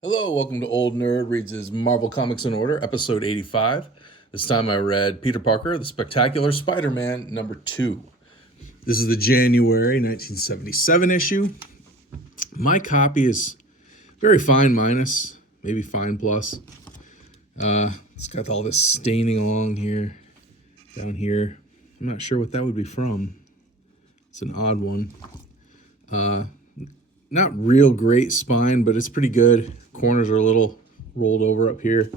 Hello, welcome to Old Nerd Reads his Marvel Comics in Order, episode 85. This time I read Peter Parker, The Spectacular Spider-Man, number 2. This is the January 1977 issue. My copy is very fine minus, maybe fine plus. It's got all this staining along here, down here. I'm not sure what that would be from. It's an odd one. Not real great spine, but it's pretty good. Corners are a little rolled over up here.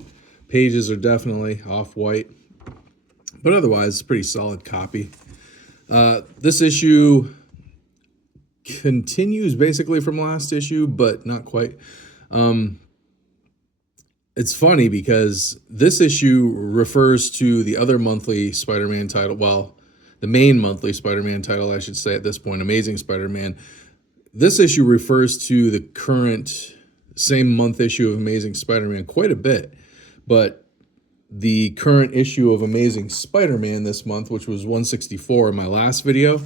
Pages are definitely off-white. But otherwise, it's a pretty solid copy. This issue continues basically from last issue, but not quite. It's funny because this issue refers to the other monthly Spider-Man title. Well, the main monthly Spider-Man title, I should say at this point, Amazing Spider-Man. This issue refers to the current same month issue of Amazing Spider-Man quite a bit, but the current issue of Amazing Spider-Man this month, which was 164 in my last video,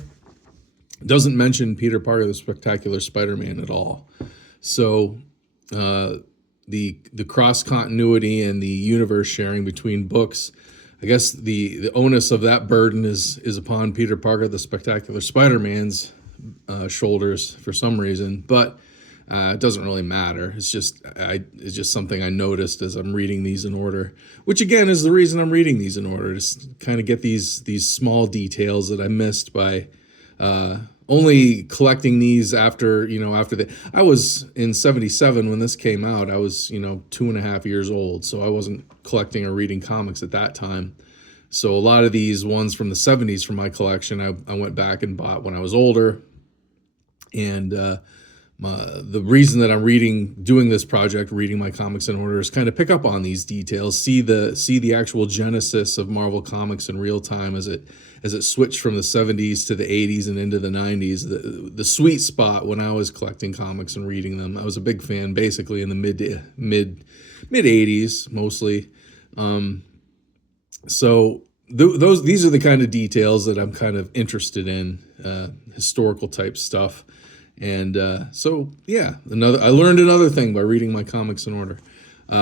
doesn't mention Peter Parker, the Spectacular Spider-Man at all. So the cross continuity and the universe sharing between books, I guess the onus of that burden is upon Peter Parker, the Spectacular Spider-Man's shoulders for some reason, but it doesn't really matter. It's just something I noticed as I'm reading these in order, which again is the reason I'm reading these in order, to kind of get these small details that I missed by only collecting these after I was in 77 when this came out. I was 2.5 years old, so I wasn't collecting or reading comics at that time. So a lot of these ones from the 70s from my collection, I went back and bought when I was older. And the reason that I'm doing this project, reading my comics in order, is kind of pick up on these details, see the actual genesis of Marvel Comics in real time as it switched from the 70s to the 80s and into the 90s. The sweet spot when I was collecting comics and reading them. I was a big fan basically in the mid 80s mostly. So these are the kind of details that I'm kind of interested in, historical type stuff. And so yeah, I learned another thing by reading my comics in order.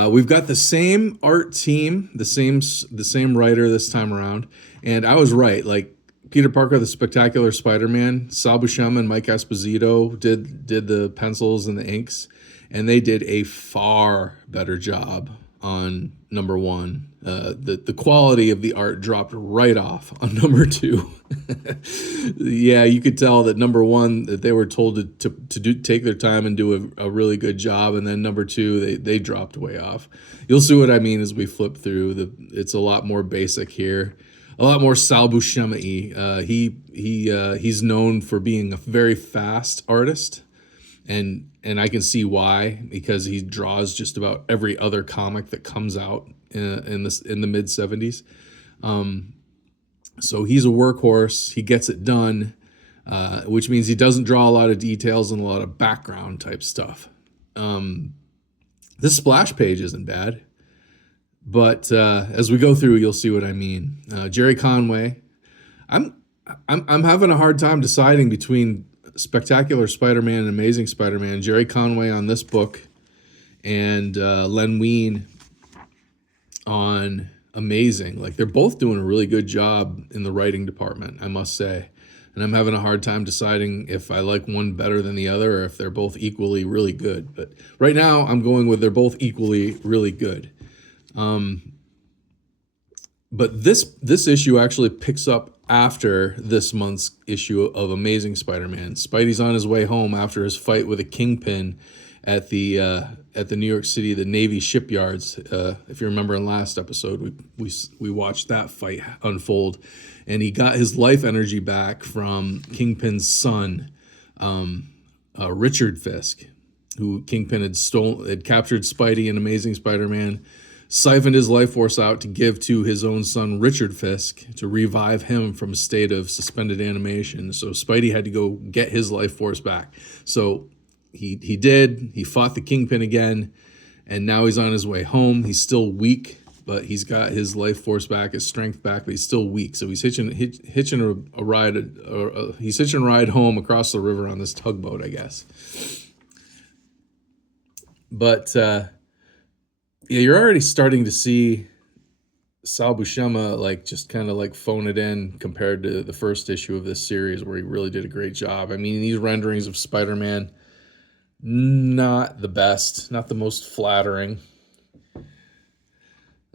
We've got the same art team, the same writer this time around, and I was right. Like Peter Parker, the Spectacular Spider-Man, Sal Buscema and Mike Esposito did the pencils and the inks, and they did a far better job on number 1. The quality of the art dropped right off on number 2. Yeah, you could tell that number 1 that they were told to take their time and do a really good job, and then number 2 they dropped way off. You'll see what I mean as we flip through. It's a lot more basic here, a lot more Sal Buscema-y. He's known for being a very fast artist. And I can see why, because he draws just about every other comic that comes out in the mid 70s. So he's a workhorse. He gets it done, which means he doesn't draw a lot of details and a lot of background type stuff. This splash page isn't bad, but as we go through, you'll see what I mean. Jerry Conway. I'm having a hard time deciding between Spectacular Spider-Man and Amazing Spider-Man. Jerry Conway on this book and Len Wein on Amazing. Like, they're both doing a really good job in the writing department, I must say. And I'm having a hard time deciding if I like one better than the other or if they're both equally really good. But right now I'm going with they're both equally really good. But this issue actually picks up after this month's issue of Amazing Spider-Man. Spidey's on his way home after his fight with a kingpin at the New York City, the Navy shipyards. If you remember in last episode, we watched that fight unfold, and he got his life energy back from Kingpin's son, Richard Fisk, who Kingpin had captured Spidey in Amazing Spider-Man, siphoned his life force out to give to his own son, Richard Fisk, to revive him from a state of suspended animation. So Spidey had to go get his life force back. So he did. He fought the Kingpin again, and now he's on his way home. He's still weak, but he's got his life force back, his strength back, but he's still weak. So he's hitching a ride home across the river on this tugboat, I guess. But yeah, you're already starting to see Sal Buscema like just kind of like phone it in compared to the first issue of this series where he really did a great job. I mean, these renderings of Spider-Man, not the best, not the most flattering.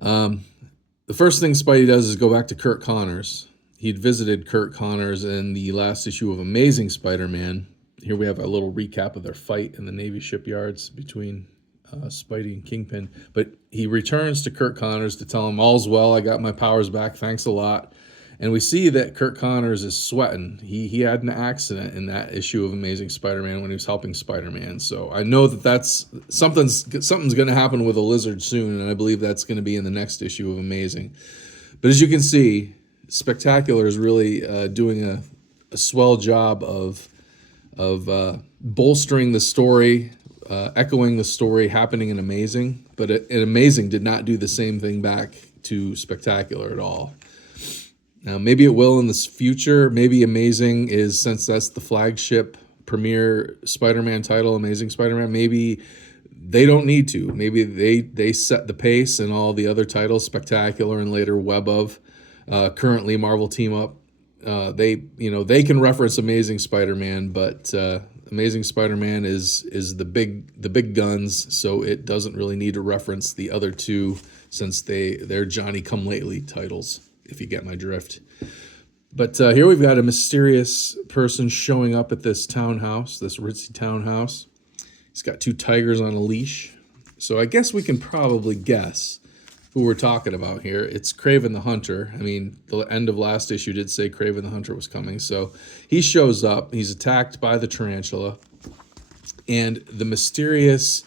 The first thing Spidey does is go back to Kurt Connors. He'd visited Kurt Connors in the last issue of Amazing Spider-Man. Here we have a little recap of their fight in the Navy shipyards between Spidey and Kingpin. But he returns to Kurt Connors to tell him, all's well, I got my powers back, thanks a lot. And we see that Kurt Connors is sweating. He had an accident in that issue of Amazing Spider-Man when he was helping Spider-Man. So I know that something's going to happen with a lizard soon, and I believe that's going to be in the next issue of Amazing. But as you can see, Spectacular is really doing a swell job of bolstering the story, echoing the story happening in Amazing. But Amazing did not do the same thing back to Spectacular at all. Now, maybe it will in the future. Maybe Amazing is, since that's the flagship premier Spider-Man title, Amazing Spider-Man, maybe they don't need to. Maybe they set the pace, and all the other titles, Spectacular and later Web of, currently Marvel Team Up, they can reference Amazing Spider-Man, but Amazing Spider-Man is the big guns, so it doesn't really need to reference the other two since they're Johnny-come-lately titles, if you get my drift. But here we've got a mysterious person showing up at this townhouse, this ritzy townhouse. He's got two tigers on a leash. So I guess we can probably guess who we're talking about here. It's Kraven the Hunter. I mean, the end of last issue did say Kraven the Hunter was coming. So he shows up. He's attacked by the tarantula. And the mysterious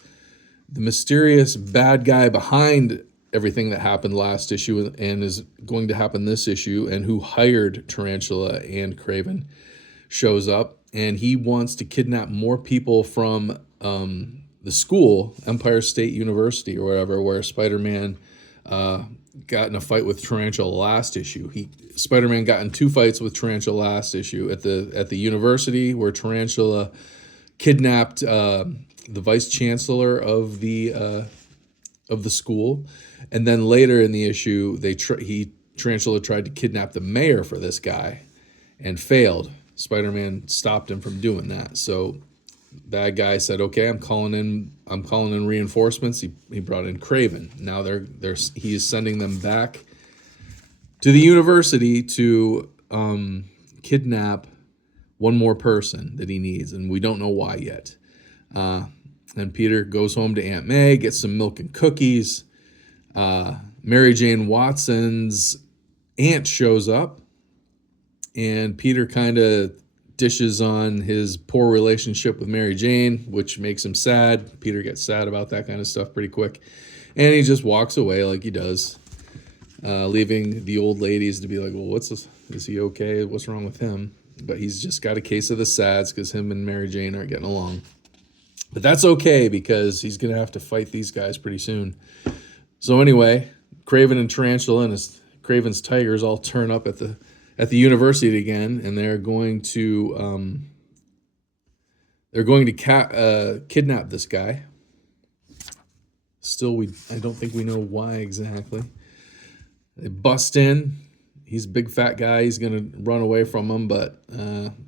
bad guy behind everything that happened last issue and is going to happen this issue, and who hired Tarantula and Kraven, shows up, and he wants to kidnap more people from the school, Empire State University or whatever, where Spider-Man got in a fight with Tarantula last issue. Spider-Man got in 2 fights with Tarantula last issue at the university, where Tarantula kidnapped the vice chancellor of the school. And then later in the issue, Tarantula tried to kidnap the mayor for this guy and failed. Spider-Man stopped him from doing that. So bad guy said, "Okay, I'm calling in reinforcements." He brought in Kraven. Now he is sending them back to the university to kidnap one more person that he needs, and we don't know why yet. And Peter goes home to Aunt May, gets some milk and cookies. Mary Jane Watson's aunt shows up, and Peter kind of dishes on his poor relationship with Mary Jane, which makes him sad. Peter gets sad about that kind of stuff pretty quick, and he just walks away like he does, leaving the old ladies to be like, well, what's this? Is he okay? What's wrong with him? But he's just got a case of the sads because him and Mary Jane aren't getting along. But that's okay, because he's going to have to fight these guys pretty soon. So anyway, Kraven and Tarantula and Kraven's tigers all turn up at the university again, and they're going to kidnap this guy. Still, I don't think we know why exactly. They bust in. He's a big fat guy. He's going to run away from them, but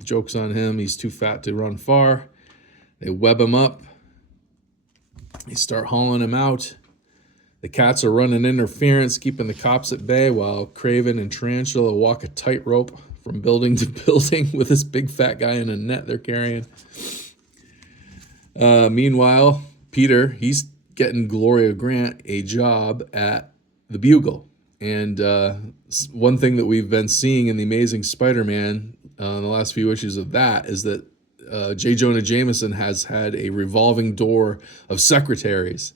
joke's on him. He's too fat to run far. They web him up. They start hauling him out. The cats are running interference, keeping the cops at bay, while Kraven and Tarantula walk a tightrope from building to building with this big fat guy in a net they're carrying. Meanwhile, Peter, he's getting Gloria Grant a job at the Bugle. And one thing that we've been seeing in The Amazing Spider-Man in the last few issues of that is that J. Jonah Jameson has had a revolving door of secretaries.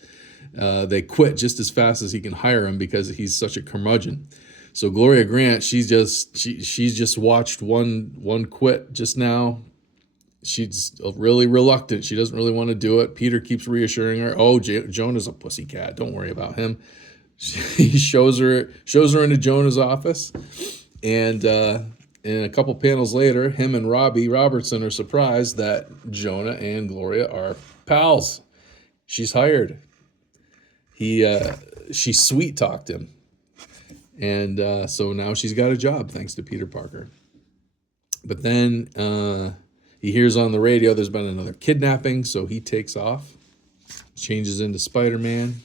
They quit just as fast as he can hire them because he's such a curmudgeon. So Gloria Grant, she's just watched one quit just now. She's really reluctant. She doesn't really want to do it. Peter keeps reassuring her, "Oh, Jonah's a pussycat. Don't worry about him." He shows her into Jonah's office, and a couple panels later, him and Robbie Robertson are surprised that Jonah and Gloria are pals. She's hired. She sweet talked him, and so now she's got a job thanks to Peter Parker. But then he hears on the radio there's been another kidnapping, so he takes off, changes into Spider-Man.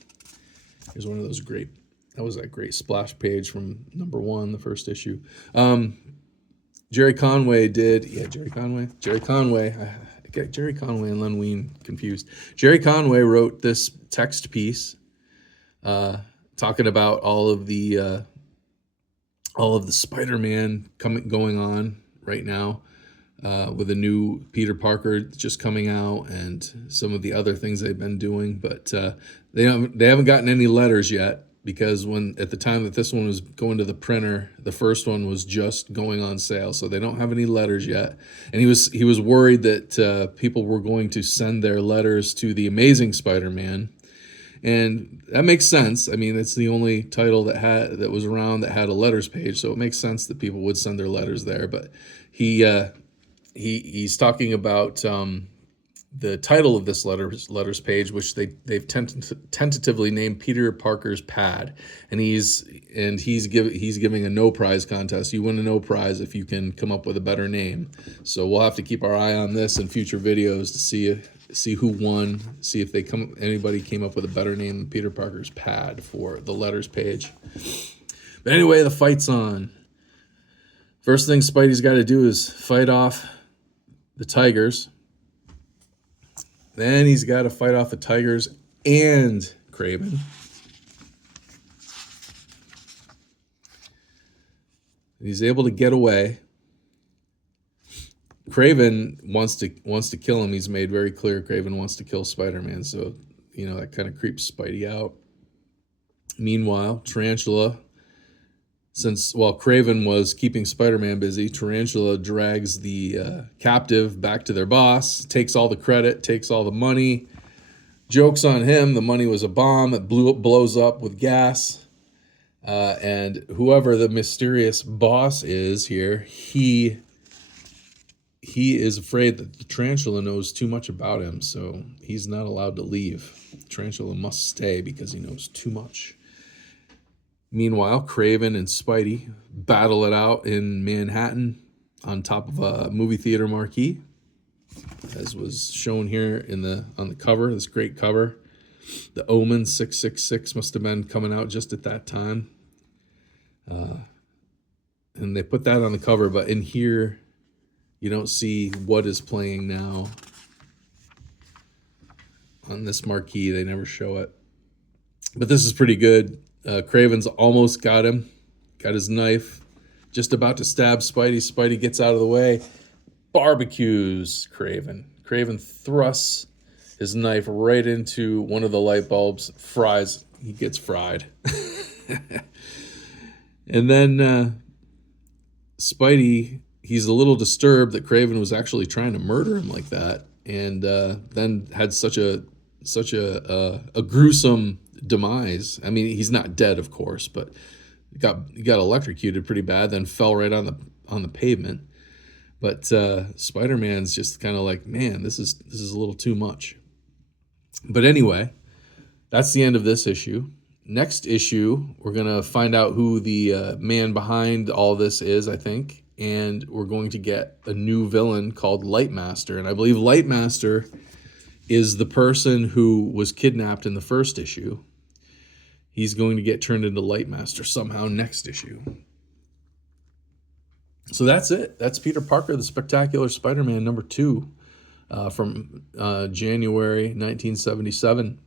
Here's one of those great. That was that great splash page from #1, the first issue. Jerry Conway did. Yeah, Jerry Conway. I get Jerry Conway and Len Wein confused. Jerry Conway wrote this text piece talking about all of the Spider-Man going on right now with a new Peter Parker just coming out and some of the other things they've been doing. But they haven't gotten any letters yet, because at the time that this one was going to the printer, the first one was just going on sale, so they don't have any letters yet. And he was worried that people were going to send their letters to the Amazing Spider-Man, and that makes sense. I mean, it's the only title that was around that had a letters page, so it makes sense that people would send their letters there. But he's talking about the title of this letters page, which they've tentatively named Peter Parker's Pad, and he's giving a no prize contest. You win a no prize if you can come up with a better name. So we'll have to keep our eye on this in future videos to see who won, see if anybody came up with a better name than Peter Parker's Pad for the letters page. But anyway, the fight's on. First thing Spidey's got to do is fight off the Tigers. Then he's got to fight off the Tigers and Kraven. He's able to get away. Kraven wants to kill him. He's made very clear Kraven wants to kill Spider-Man, so that kind of creeps Spidey out. Meanwhile, Tarantula, while Kraven was keeping Spider-Man busy, Tarantula drags the captive back to their boss, takes all the credit, takes all the money, jokes on him. The money was a bomb. It blows up with gas. And whoever the mysterious boss is here, he is afraid that the Tarantula knows too much about him, so he's not allowed to leave. Tarantula must stay because he knows too much. Meanwhile, Kraven and Spidey battle it out in Manhattan on top of a movie theater marquee, as was shown here on the cover, this great cover. The Omen 666 must have been coming out just at that time. And they put that on the cover, but in here, you don't see what is playing now. On this marquee, they never show it. But this is pretty good. Kraven's almost got him. Got his knife. Just about to stab Spidey. Spidey gets out of the way. Barbecues Kraven. Kraven thrusts his knife right into one of the light bulbs. Fries. He gets fried. And then Spidey, he's a little disturbed that Kraven was actually trying to murder him like that. And then had such a gruesome demise. I mean, he's not dead, of course, but got electrocuted pretty bad, then fell right on the pavement. But Spider-Man's just kind of like, man, this is a little too much. But anyway, that's the end of this issue. Next issue, we're gonna find out who the man behind all this is, I think, and we're going to get a new villain called Lightmaster, and I believe Lightmaster is the person who was kidnapped in the first issue. He's going to get turned into Lightmaster somehow next issue. So that's it. That's Peter Parker, the Spectacular Spider-Man #2 from January 1977.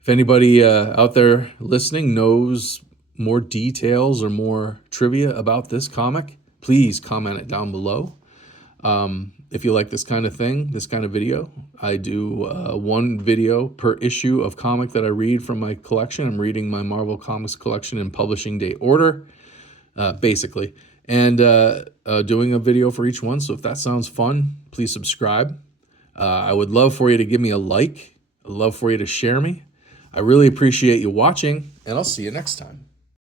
If anybody out there listening knows more details or more trivia about this comic, please comment it down below. If you like this kind of thing, this kind of video, I do one video per issue of comic that I read from my collection. I'm reading my Marvel Comics collection in publishing date order, basically, and doing a video for each one. So if that sounds fun, please subscribe. I would love for you to give me a like. I'd love for you to share me. I really appreciate you watching, and I'll see you next time.